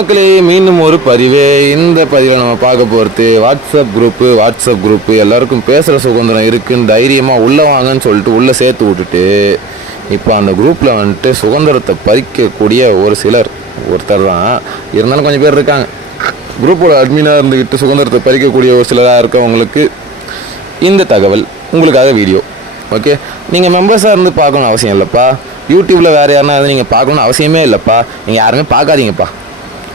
மக்களே, மீண்டும் ஒரு பதிவு. இந்த பதிவில் நம்ம பார்க்க போகிறது வாட்ஸ்அப் குரூப்பு எல்லாருக்கும் பேசுகிற சுதந்திரம் இருக்குன்னு தைரியமாக உள்ளே வாங்கன்னு சொல்லிட்டு உள்ளே சேர்த்து விட்டுட்டு இப்போ அந்த குரூப்பில் வந்துட்டு சுதந்திரத்தை பறிக்கக்கூடிய ஒருத்தர் தான் இருந்தாலும் கொஞ்சம் பேர் இருக்காங்க. குரூப்போட அட்மினாக இருந்துக்கிட்டு சுதந்திரத்தை பறிக்கக்கூடிய ஒரு சிலராக இருக்கவங்களுக்கு இந்த தகவல் உங்களுக்காக வீடியோ. ஓகே, நீங்கள் மெம்பர்ஸாக இருந்து பார்க்கணும் அவசியம் இல்லைப்பா. யூடியூப்பில் வேறு யாருனா நீங்கள் பார்க்கணுன்னு அவசியமே இல்லைப்பா. நீங்கள் யாருமே பார்க்காதீங்கப்பா.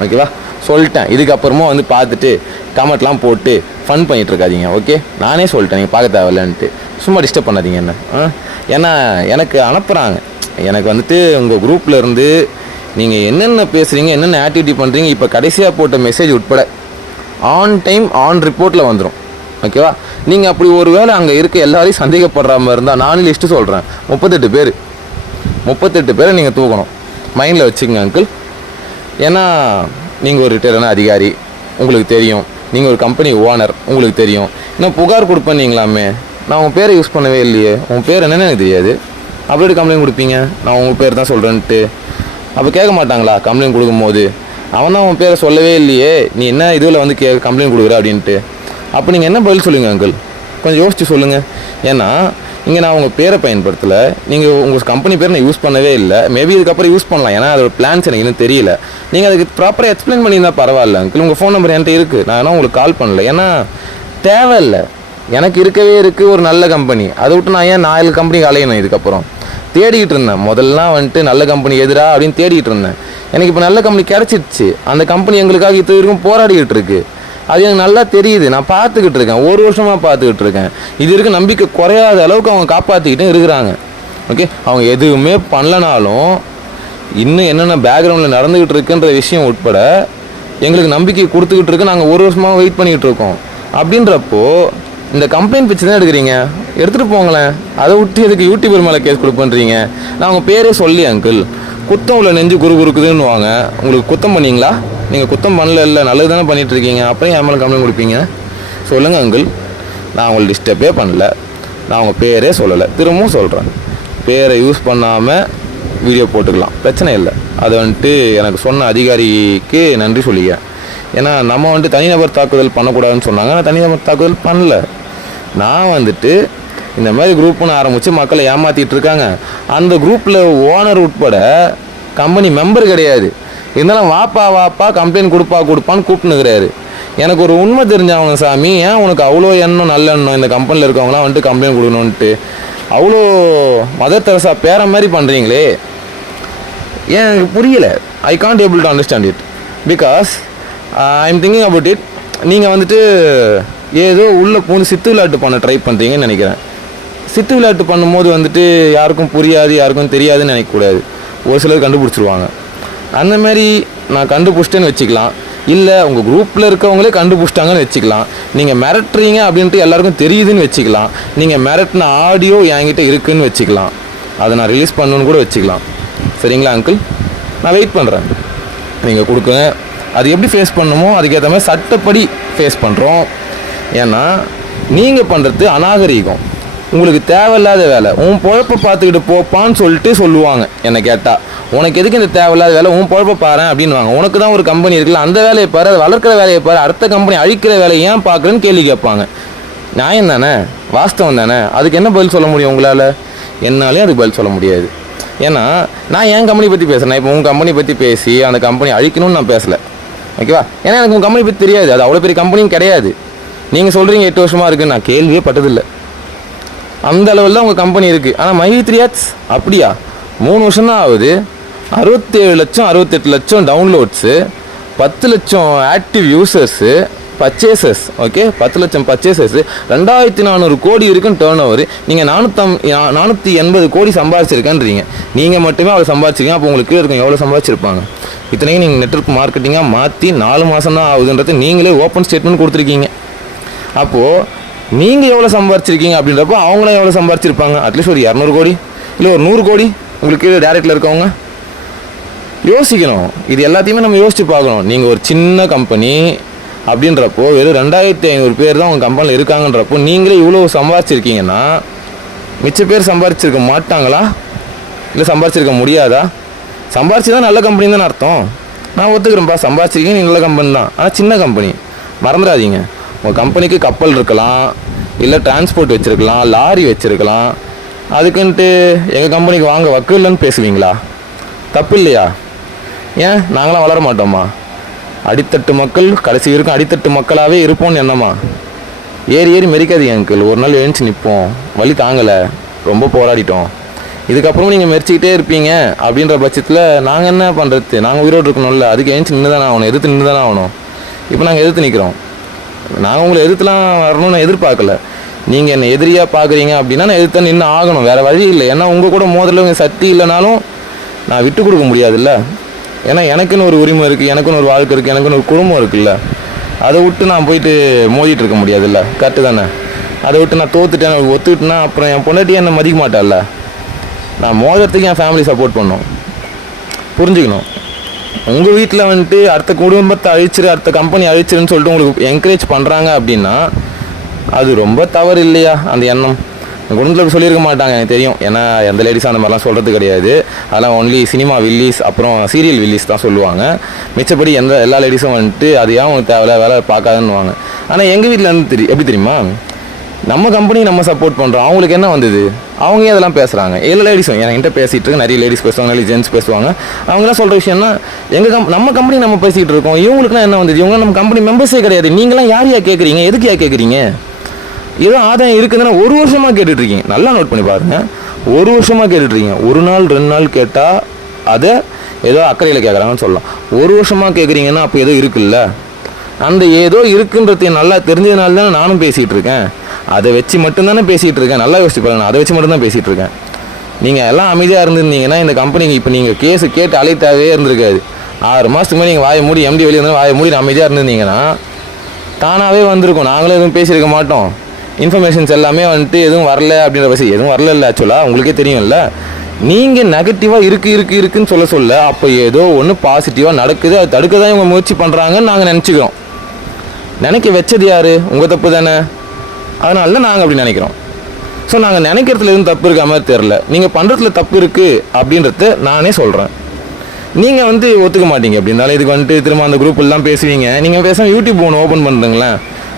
ஓகேவா, சொல்லிட்டேன். இதுக்கப்புறமா பார்த்துட்டு கமெண்ட்லாம் போட்டு ஃபன் பண்ணிகிட்ருக்காதீங்க. ஓகே, நானே சொல்லிட்டேன், நீங்கள் பார்க்க தேவையில்லன்ட்டு. சும்மா டிஸ்டர்ப் பண்ணாதீங்க என்ன. ஏன்னா எனக்கு அனுப்புகிறாங்க. எனக்கு உங்கள் குரூப்பில் இருந்து நீங்கள் என்னென்ன பேசுகிறீங்க, என்னென்ன ஆக்டிவிட்டி பண்ணுறீங்க, இப்போ கடைசியாக போட்ட மெசேஜ் உட்பட ஆன் டைம் ஆன் ரிப்போர்ட்டில் வந்துடும். ஓகேவா, நீங்கள் அப்படி ஒரு வேளை அங்கே இருக்க எல்லாரையும் சந்தேகப்படுற மாதிரி இருந்தால் நானே லிஸ்ட்டு சொல்கிறேன். 38 பேரை நீங்கள் தூக்கணும். மைண்டில் வச்சுக்கங்க அங்கிள். ஏன்னா நீங்கள் ஒரு ரிட்டையரான அதிகாரி, உங்களுக்கு தெரியும். நீங்கள் ஒரு கம்பெனி ஓனர், உங்களுக்கு தெரியும். இன்னும் புகார் கொடுப்பேன்னீங்களாமே, நான் உங்கள் பேரை யூஸ் பண்ணவே இல்லையே, உங்கள் பேர் என்னென்னு எனக்கு தெரியாது, அப்படியே கம்ப்ளைண்ட் கொடுப்பீங்க. நான் உங்கள் பேர் தான் சொல்கிறேன்ட்டு. அப்போ கேட்க மாட்டாங்களா கம்ப்ளைண்ட் கொடுக்கும்போது? அவன் தான் உன் பேரை சொல்லவே இல்லையே, நீ என்ன இதில் கம்ப்ளைண்ட் கொடுக்குற அப்படின்ட்டு. அப்போ நீங்கள் என்ன பதில் சொல்லுங்கள் அங்கிள்? கொஞ்சம் யோசிச்சு சொல்லுங்கள். ஏன்னா இங்கே நான் உங்கள் பேரை பயன்படுத்தலை, நீங்கள் உங்கள் கம்பெனி பேரை நான் யூஸ் பண்ணவே இல்லை. மேபி இதுக்கப்புறம் யூஸ் பண்ணலாம், ஏன்னா அதோட பிளான்ஸ் எனக்கு இன்னும் தெரியல. நீங்கள் அதுக்கு ப்ராப்பராக எக்ஸ்பிளைன் பண்ணியிருந்தால் பரவாயில்ல அங்கிள். உங்கள் ஃபோன் நம்பர் என்கிட்ட இருக்குது, நான் வேணா உங்களுக்கு கால் பண்ணல. ஏன்னா தேவையில்லை, எனக்கு இருக்கவே இருக்குது ஒரு நல்ல கம்பெனி. அதை விட்டு நான் ஏன் 4 கம்பெனிக்கு அலையணும்? இதுக்கப்புறம் தேடிக்கிட்டு இருந்தேன். முதல்லாம் நல்ல கம்பெனி எதிரா அப்படின்னு தேடிக்கிட்டு இருந்தேன். எனக்கு இப்போ நல்ல கம்பெனி கிடச்சிடுச்சு. அந்த கம்பெனி எங்களுக்காக இது வரைக்கும் போராடிக்கிட்டு இருக்கு. அது எனக்கு நல்லா தெரியுது. நான் பார்த்துக்கிட்டு இருக்கேன், ஒரு வருஷமாக பார்த்துக்கிட்டு இருக்கேன். இது வரைக்கும் நம்பிக்கை குறையாத அளவுக்கு அவங்க காப்பாற்றிக்கிட்டே இருக்கிறாங்க. ஓகே, அவங்க எதுவுமே பண்ணலனாலும் இன்னும் என்னென்ன பேக்ரவுண்டில் நடந்துக்கிட்டு இருக்குன்ற விஷயம் உட்பட எங்களுக்கு நம்பிக்கை கொடுத்துக்கிட்டு இருக்கு. நாங்கள் ஒரு வருஷமாக வெயிட் பண்ணிக்கிட்டு இருக்கோம். அப்படின்றப்போ இந்த கம்ப்ளைண்ட் பிச்சு தான் எடுக்கிறீங்க, எடுத்துகிட்டு போங்களேன். அதை விட்டு எதுக்கு யூடியூபர் மேலே கேஸ் கொடுப்பேன்றீங்க? நான் அவங்க பேரே சொல்லி அங்கிள், குத்தம் உள்ள நெஞ்சு குறுக்குதுன்னு வாங்க. உங்களுக்கு குத்தம் பண்ணீங்களா? நீங்கள் குத்தம் பண்ணல, இல்லை நல்லது தானே பண்ணிகிட்ருக்கீங்க. அப்புறம் என் மேலே கம்ப்ளைண்ட் கொடுப்பீங்க? சொல்லுங்கள் அங்கிள். நான் உங்களுக்கு டிஸ்டர்பே பண்ணல, நான் உங்கள் பேரே சொல்லலை. திரும்பவும் சொல்கிறேன், பேரை யூஸ் பண்ணாமல் வீடியோ போட்டுக்கலாம், பிரச்சனை இல்லை. அதை எனக்கு சொன்ன அதிகாரிக்கு நன்றி சொல்லிக்கிறேன். ஏன்னா நம்ம தனிநபர் தாக்குதல் பண்ணக்கூடாதுன்னு சொன்னாங்க. நான் தனிநபர் தாக்குதல் பண்ணல. நான் இந்த மாதிரி குரூப்புன்னு ஆரம்பித்து மக்களை ஏமாற்றிட்டு இருக்காங்க. அந்த குரூப்பில் ஓனர் உட்பட கம்பெனி மெம்பர் கிடையாது. இருந்தாலும் வாப்பா கம்ப்ளைண்ட் கொடுப்பான்னு கூப்பிட்டுனுக்கிறாரு. எனக்கு ஒரு உண்மை தெரிஞ்சவங்க, சாமி, ஏன் உனக்கு அவ்வளோ எண்ணம், நல்ல எண்ணம் இந்த கம்பெனியில் இருக்கவங்களாம் கம்ப்ளைண்ட் கொடுக்கணுன்ட்டு அவ்வளோ மதர் தெரசா பேர மாதிரி பண்ணுறீங்களே? ஏன் எனக்கு புரியலை. I can't able to understand it. Because I am thinking about it. நீங்கள் ஏதோ உள்ளே பூந்து சித்து விளையாட்டு பண்ண ட்ரை பண்ணுறீங்கன்னு நினைக்கிறேன். சித்து விளையாட்டு பண்ணும்போது யாருக்கும் புரியாது, யாருக்கும் தெரியாதுன்னு நினைக்கக்கூடாது. ஒரு சிலர் கண்டுபிடிச்சிருவாங்க. அந்த மாதிரி நான் கண்டுபிடிச்சிட்டேன்னு வச்சுக்கலாம், இல்லை உங்கள் குரூப்பில் இருக்கவங்களே கண்டுபிடிச்சிட்டாங்கன்னு வச்சுக்கலாம். நீங்கள் மிரட்டுறீங்க அப்படின்ட்டு எல்லாருக்கும் தெரியுதுன்னு வச்சுக்கலாம். நீங்கள் மிரட்டின ஆடியோ என்கிட்ட இருக்குதுன்னு வச்சுக்கலாம். அதை நான் ரிலீஸ் பண்ணணுன்னு கூட வச்சுக்கலாம். சரிங்களா அங்கிள்? நான் வெயிட் பண்ணுறேன், நீங்கள் கொடுக்குங்க. அது எப்படி ஃபேஸ் பண்ணணுமோ அதுக்கேற்ற மாதிரி சட்டப்படி ஃபேஸ் பண்ணுறோம். ஏன்னா நீங்கள் பண்ணுறது அநாகரீகம், உங்களுக்கு தேவையில்லாத வேலை. உன் பொழப்பை பார்த்துக்கிட்டு போப்பான்னு சொல்லுவாங்க. என்னை கேட்டால், உனக்கு எதுக்கு இந்த தேவையில்லாத வேலை, உன் பொழப்பை பாரு அப்படின்வாங்க. உனக்கு தான் ஒரு கம்பெனி இருக்குல்ல, அந்த வேலையை பாரு, அதை வளர்க்குற வேலையை பாரு, அடுத்த கம்பெனி அழிக்கிற வேலையை ஏன் பார்க்குறேன்னு கேள்வி கேட்பாங்க. நியாயம் தானே, வாஸ்தவம் தானே. அதுக்கு என்ன பதில் சொல்ல முடியும் உங்களால்? என்னாலையும் அதுக்கு பதில் சொல்ல முடியாது. ஏன்னா நான் என் கம்பெனி பற்றி பேசுகிறேன். இப்போ உங்கள் கம்பெனி பற்றி பேசி அந்த கம்பெனி அழிக்கணும்னு நான் பேசலை. ஓகேவா? ஏன்னா எனக்கு உங்கள் கம்பெனி பற்றி தெரியாது, அது அவ்வளோ பெரிய கம்பெனியும் கிடையாது. நீங்கள் சொல்கிறீங்க 8 வருஷமாக இருக்குன்னு, நான் கேள்வியே பட்டதில்லை. அந்த அளவில் தான் உங்கள் கம்பெனி இருக்குது. ஆனால் மைவி3 அப்படியா? 3 வருஷம் தான் ஆகுது. 67 லட்சம் 68 லட்சம் டவுன்லோட்ஸு, 10 லட்சம் ஆக்டிவ் யூசர்ஸு, பர்ச்சேசஸ். ஓகே, 10 லட்சம் பர்ச்சேசஸ், 2400 கோடி இருக்குன்னு டேர்ன் ஓவர். நீங்கள் 480 கோடி சம்பாதிச்சிருக்கேன்றீங்க. நீங்கள் மட்டுமே அவ்வளோ சம்பாதிச்சிருக்கீங்க. அப்போ உங்களுக்கு இருக்கும் எவ்வளோ சம்பாதிச்சிருப்பாங்க? இத்தனைக்கும் நீங்கள் நெட்வொர்க் மார்க்கெட்டிங்காக மாற்றி 4 மாதம் தான் ஆகுதுன்றது நீங்களே ஓப்பன் ஸ்டேட்மெண்ட் கொடுத்துருக்கீங்க. அப்போது நீங்கள் எவ்வளோ சம்பாதிச்சிருக்கீங்க அப்படின்றப்போ அவங்களும் எவ்வளோ சம்பாதிச்சிருப்பாங்க? அட்லீஸ்ட் ஒரு 200 கோடி இல்லை ஒரு 100 கோடி உங்களுக்கு டேரெக்டில் இருக்கவங்க யோசிக்கணும். இது எல்லாத்தையுமே நம்ம யோசித்து பார்க்கணும். நீங்கள் ஒரு சின்ன கம்பெனி அப்படின்றப்போ வெறும் 2500 பேர் தான் உங்கள் கம்பெனியில் இருக்காங்கன்றப்போ நீங்களே இவ்வளோ சம்பாதிச்சிருக்கீங்கன்னா மிச்ச பேர் சம்பாதிச்சிருக்க மாட்டாங்களா? இல்லை சம்பாதிச்சிருக்க முடியாதா? சம்பாதிச்சு தான் நல்ல கம்பெனி தானே அர்த்தம். நான் ஒத்துக்கிறேன்ப்பா, சம்பாதிச்சிருக்கீங்க, நல்ல கம்பெனி தான், ஆனால் சின்ன கம்பெனி. மறந்துடாதீங்க, உங்கள் கம்பெனிக்கு கப்பல் இருக்கலாம், இல்லை டிரான்ஸ்போர்ட் வச்சுருக்கலாம், லாரி வச்சுருக்கலாம். அதுக்குன்ட்டு எங்கள் கம்பெனிக்கு வாங்க வக்கு இல்லைன்னு பேசுவீங்களா? தப்பு இல்லையா? ஏன் நாங்களாம் வளர மாட்டோமா? அடித்தட்டு மக்கள் கடைசி வரைக்கும் அடித்தட்டு மக்களாகவே இருப்போம்னு என்னம்மா? ஏறி ஏறி மெரிக்காதீங்க அங்கிள். ஒரு நாள் எழுந்துச்சு நிற்போம், வலி தாங்கலை, ரொம்ப போராடிட்டோம், இதுக்கப்புறமும் நீங்கள் மெரிச்சிக்கிட்டே இருப்பீங்க அப்படின்ற பட்சத்தில் நாங்கள் என்ன பண்ணுறது? நாங்கள் உயிரோடு இருக்கணும்ல, அதுக்கு எழுந்துச்சு நின்று தானே ஆகணும், எதிர்த்து நின்று தானே ஆகணும். இப்போ நாங்கள் எதிர்த்து நிற்கிறோம். நாங்கள் உங்களை எதிர்த்துலாம் வரணும்னு எதிர்பார்க்கல. நீங்கள் என்னை எதிரியாக பார்க்குறீங்க அப்படின்னா நான் எதிர்த்து நின்று ஆகணும், வேறு வழி இல்லை. ஏன்னா உங்கள் கூட மோதல சக்தி இல்லைனாலும் நான் விட்டு கொடுக்க முடியாதுல்ல. ஏன்னா எனக்குன்னு ஒரு உரிமை இருக்குது, எனக்குன்னு ஒரு வாழ்க்கை இருக்குது, எனக்குன்னு ஒரு குடும்பம் இருக்குல்ல. அதை விட்டு நான் போயிட்டு மோதிட்டு இருக்க முடியாதுல்ல. கரெக்டு தானே? அதை விட்டு நான் தோத்துட்டேன் ஒத்துக்கிட்டேன்னா அப்புறம் என் பொண்டாட்டி என்னை மதிக்க மாட்டாள்ல. நான் மோதறதுக்கு என் ஃபேமிலி சப்போர்ட் பண்ணணும், புரிஞ்சுக்கணும். உங்கள் வீட்டில் வந்துட்டு அடுத்த குடும்பத்தை அழிச்சிரு, அடுத்த கம்பெனி அழிச்சிருன்னு சொல்லிட்டு உங்களுக்கு என்கரேஜ் பண்ணுறாங்க அப்படின்னா அது ரொம்ப தவறு இல்லையா? அந்த எண்ணம் எங்கள் குடும்பத்தில் சொல்லியிருக்க மாட்டாங்க, எனக்கு தெரியும். ஏன்னா எந்த லேடிஸும் அந்த மாதிரிலாம் சொல்கிறது கிடையாது. அதெல்லாம் ஒன்லி சினிமா வில்லிஸ் அப்புறம் சீரியல் வில்லிஸ் தான் சொல்லுவாங்க. மிச்சப்படி எல்லா லேடிஸும் வந்துட்டு அது ஏன் உங்களுக்கு தேவையில்ல வேலை பார்க்காதுன்னுவாங்க. ஆனால் எங்கள் வீட்டில் வந்து எப்படி தெரியுமா? நம்ம கம்பெனி நம்ம சப்போர்ட் பண்ணுறோம், அவங்களுக்கு என்ன வந்தது? அவங்க அதெல்லாம் பேசுகிறாங்க. எல்லா லேடிஸும் என்கிட்ட பேசிகிட்டு இருக்கு, நிறைய லேடிஸ் பேசுவாங்க, நிறைய ஜென்ஸ் பேசுவாங்க. அவங்களாம் சொல்கிற விஷயம்னா நம்ம கம்பெனி நம்ம பேசிகிட்டு இருக்கோம், இவங்களுக்குலாம் என்ன வந்தது? இவங்க நம்ம கம்பெனி மெம்பர்ஸே கிடையாது, நீங்களாம் யார் கேட்குறீங்க? எதுக்கு கேட்குறீங்க? ஏதோ ஆதாயம் இருக்குதுன்னா ஒரு வருஷமாக கேட்டுட்ருக்கீங்க. நல்லா நோட் பண்ணி பாருங்கள், ஒரு வருஷமாக கேட்டுட்ருக்கீங்க. ஒரு நாள் 2 நாள் கேட்டால் அதை ஏதோ அக்கறையில் கேட்குறாங்கன்னு சொல்லலாம். ஒரு வருஷமாக கேட்குறீங்கன்னா அப்போ ஏதோ இருக்குல்ல. அந்த ஏதோ இருக்குன்றது நல்லா தெரிஞ்சதுனால தானே நானும் பேசிகிட்டு இருக்கேன். அதை வச்சு மட்டும்தானே பேசிகிட்டு இருக்கேன். நல்லா யோசிச்சு பாருங்க, அதை வச்சு மட்டும்தான் பேசிகிட்டு இருக்கேன். நீங்கள் எல்லாம் அமைதியாக இருந்திருந்தீங்கன்னா இந்த கம்பெனிக்கு இப்போ நீங்கள் கேஸு கேட்டு அழைத்தாவே இருந்திருக்காது. 6 மாதத்துக்கு மேலே நீங்கள் வாயை மூடி எம்டி வெளியே வந்து வாயை மூடி அமைதியாக இருந்திருந்தீங்கன்னா தானாகவே வந்திருக்கும். நாங்களும் எதுவும் பேசியிருக்க மாட்டோம். இன்ஃபர்மேஷன்ஸ் எல்லாமே வந்துட்டு எதுவும் வரல அப்படின்ற பட்சம் எதுவும் வரல இல்லை. ஆக்சுவலாக உங்களுக்கே தெரியும்ல, நீங்கள் நெகட்டிவாக இருக்குன்னு சொல்ல அப்போ ஏதோ ஒன்று பாசிட்டிவாக நடக்குது, அது தடுக்க தான் இவங்க முயற்சி பண்ணுறாங்கன்னு நாங்கள் நினச்சிக்கிறோம். நினைக்க வச்சது யார்? உங்கள் தப்பு தானே. அதனால தான் நாங்கள் அப்படி நினைக்கிறோம். ஸோ நாங்கள் நினைக்கிறதுல எதுவும் தப்பு இருக்க மாதிரி தெரில, நீங்கள் பண்ணுறதுல தப்பு இருக்குது அப்படின்றத நானே சொல்கிறேன். நீங்கள் வந்து ஒத்துக்க மாட்டீங்க. அப்படி இருந்தாலும் இதுக்கு வந்துட்டு திரும்ப அந்த குரூப்லாம் பேசுவீங்க. நீங்கள் பேசாமல் யூடியூப் ஒன்று ஓப்பன் பண்ணுறீங்களேன்.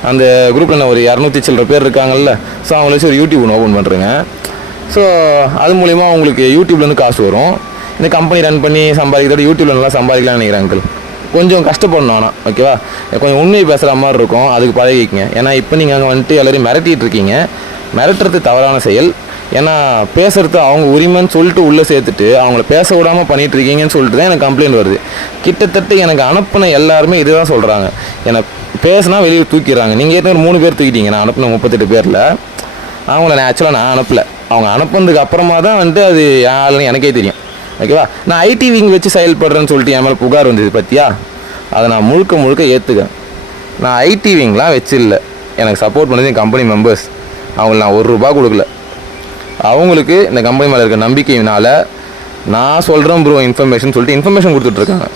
அந்த குரூப்பில் நான் ஒரு 200 சில்லற பேர் இருக்காங்கல்ல, ஸோ அவங்கள வச்சு ஒரு யூடியூப் ஒன்று ஓப்பன் பண்ணுறேங்க. ஸோ அது மூலிமா உங்களுக்கு யூடியூப்லேருந்து காசு வரும். இந்த கம்பெனி ரன் பண்ணி சம்பாதிக்கிறத யூடியூப்ல நல்லா சம்பாதிக்கலாம்னு நினைக்கிறேன் அங்கிள். கொஞ்சம் கஷ்டப்படணும், ஆனால் ஓகேவா? கொஞ்சம் உண்மையை பேசுகிற மாதிரி இருக்கும், அதுக்கு பழகிக்கங்க. ஏன்னா இப்போ நீங்கள் அங்கே வந்துட்டு எல்லோரையும் மிரட்டிகிட்டு இருக்கீங்க. மிரட்டுறது தவறான செயல். ஏன்னா பேசுகிறது அவங்க உரிமைன்னு சொல்லிட்டு உள்ளே சேர்த்துட்டு அவங்கள பேச விடாமல் பண்ணிகிட்டு இருக்கீங்கன்னு சொல்லிட்டு தான் எனக்கு கம்ப்ளைண்ட் வருது. கிட்டத்தட்ட எனக்கு அனுப்பின எல்லாருமே இதுதான் சொல்கிறாங்க, என்னை பேசுனா வெளியே தூக்கிடுறாங்க. நீங்கள் ஏற்கனவே 3 பேர் தூக்கிட்டீங்க. நான் அனுப்பின 38 பேரில் அவங்கள நான் அனுப்பலை. அவங்க அனுப்புனதுக்கு அப்புறமா தான் வந்துட்டு அது யாருன்னு எனக்கே தெரியும், ஓகேவா? நான் ஐடி விங் வச்சு செயல்படுறேன்னு சொல்லிட்டு என் மேலே புகார் வந்தது பற்றியா? அதை நான் முழுக்க ஏற்றுக்கேன். நான் ஐடி விங்லாம் வச்சு இல்லை, எனக்கு சப்போர்ட் பண்ணது என் கம்பெனி மெம்பர்ஸ். அவங்களுக்கு நான் ₹1 கொடுக்கல. அவங்களுக்கு இந்த கம்பெனி மேலே இருக்க நம்பிக்கையினால் நான் சொல்கிறேன் ப்ரோ இன்ஃபர்மேஷன் சொல்லிட்டு இன்ஃபர்மேஷன் கொடுத்துட்ருக்காங்க.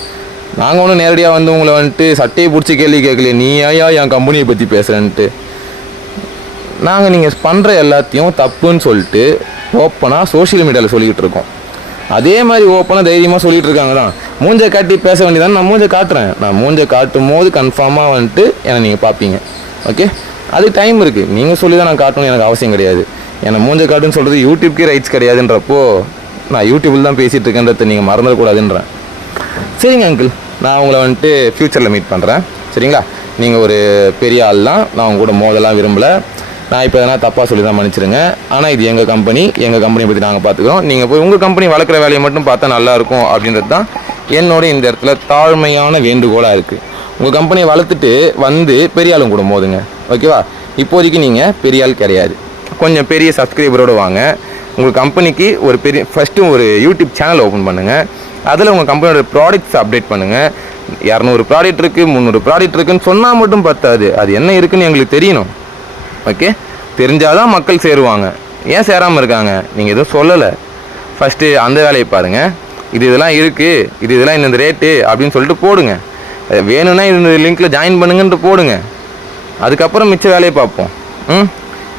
நாங்கள் ஒன்றும் நேரடியாக வந்து உங்களை வந்துட்டு சட்டையை பிடிச்சி கேள்வி கேட்கலையே, நீ ஏயா என் கம்பெனியை பற்றி பேசுகிறேன்ட்டு. நாங்கள் நீங்கள் பண்ணுற எல்லாத்தையும் தப்புன்னு சொல்லிட்டு ஓப்பனாக சோஷியல் மீடியாவில் சொல்லிக்கிட்டு இருக்கோம். அதே மாதிரி ஓப்பனாக தைரியமாக சொல்லிகிட்டு இருக்காங்க தான். மூஞ்சை காட்டி பேச வேண்டியதானே. நான் மூஞ்சை காட்டுறேன். நான் மூஞ்சை காட்டும் போது கன்ஃபார்மாக வந்துட்டு என்னை நீங்கள் பார்ப்பீங்க, ஓகே? அது டைம் இருக்குது. நீங்கள் சொல்லி தான் நான் காட்டணும் எனக்கு அவசியம் கிடையாது. என்னை மூஞ்சை காட்டுன்னு சொல்கிறது யூடியூப்க்கே ரைட்ஸ் கிடையாதுன்றப்போ நான் யூடியூப்பில் தான் பேசிகிட்டு இருக்கேன்றதை நீங்கள் மறந்துடக்கூடாதுன்றேன். சரிங்க அங்கிள், நான் உங்களை வந்துட்டு ஃப்யூச்சரில் மீட் பண்ணுறேன், சரிங்களா? நீங்கள் ஒரு பெரிய ஆள் தான், நான் உங்க கூட மோதலாம் விரும்பலை. நான் இப்போ எதனா தப்பாக சொல்லி தான் மன்னிச்சிருங்க. ஆனால் இது எங்கள் கம்பெனியை பற்றி நாங்கள் பார்த்துக்குறோம். நீங்கள் போய் உங்கள் கம்பெனி வளர்க்குற வேலையை மட்டும் பார்த்தா நல்லாயிருக்கும் அப்படின்றது தான் என்னோட இந்த இடத்துல தாழ்மையான வேண்டுகோளாக இருக்குது. உங்கள் கம்பெனியை வளர்த்துட்டு வந்து பெரிய ஆளும் கூட மோதுங்க, ஓகேவா? இப்போதைக்கு நீங்கள் பெரிய ஆள் கிடையாது. கொஞ்சம் பெரிய சப்ஸ்கிரைபரோடு வாங்க. உங்கள் கம்பெனிக்கு ஃபஸ்ட்டு ஒரு யூடியூப் சேனல் ஓப்பன் பண்ணுங்கள். அதில் உங்கள் கம்பெனியோட ப்ராடக்ட்ஸ் அப்டேட் பண்ணுங்கள். 200 ப்ராடக்ட் இருக்குது, 300 ப்ராடக்ட் இருக்குதுன்னு சொன்னால் மட்டும் பத்தாது, அது என்ன இருக்குதுன்னு எங்களுக்கு தெரியணும், ஓகே? தெரிஞ்சாதான் மக்கள் சேருவாங்க. ஏன் சேராமல் இருக்காங்க? நீங்கள் எதுவும் சொல்லலை. ஃபஸ்ட்டு அந்த வேலையை பாருங்கள். இதெல்லாம் இருக்குது, இதெல்லாம் இந்த ரேட்டு அப்படின்னு சொல்லிட்டு போடுங்க. வேணும்னா இந்த லிங்க்கில் ஜாயின் பண்ணுங்கன்ட்டு போடுங்க. அதுக்கப்புறம் மிச்ச வேலையை பார்ப்போம்.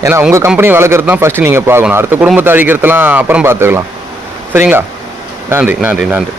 ஏன்னா உங்கள் கம்பெனி வளர்க்குறது தான் ஃபஸ்ட்டு நீங்கள் பார்க்கணும். அடுத்த குடும்பத்தை அழிக்கிறதுலாம் அப்புறம் பார்த்துக்கலாம், சரிங்களா? நன்றி.